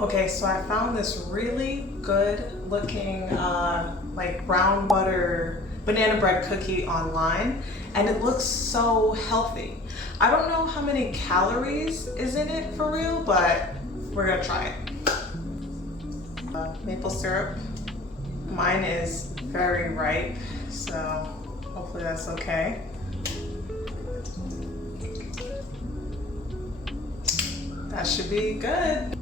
Okay, so I found this really good looking like brown butter banana bread cookie online, and it looks so healthy. I don't know how many calories is in it for real, but we're gonna try it. Maple syrup. Mine is very ripe, so hopefully that's okay. That should be good.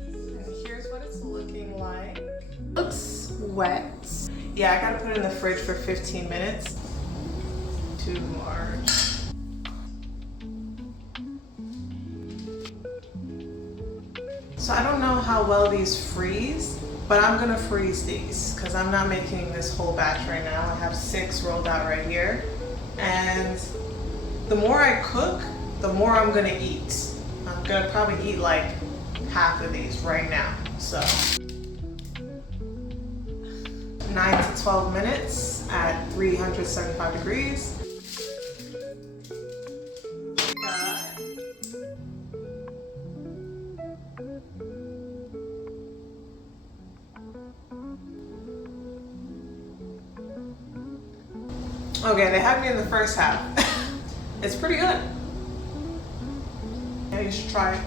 And here's what it's looking like. Looks wet. Yeah, I gotta put it in the fridge for 15 minutes. Too large. So I don't know how well these freeze, but I'm gonna freeze these because I'm not making this whole batch right now. I have 6 rolled out right here. And the more I cook, the more I'm gonna eat. I'm gonna probably eat like half of these right now. So 9 to 12 minutes at 375 degrees. Okay, they had me in the first half. It's pretty good. Yeah, you should try it.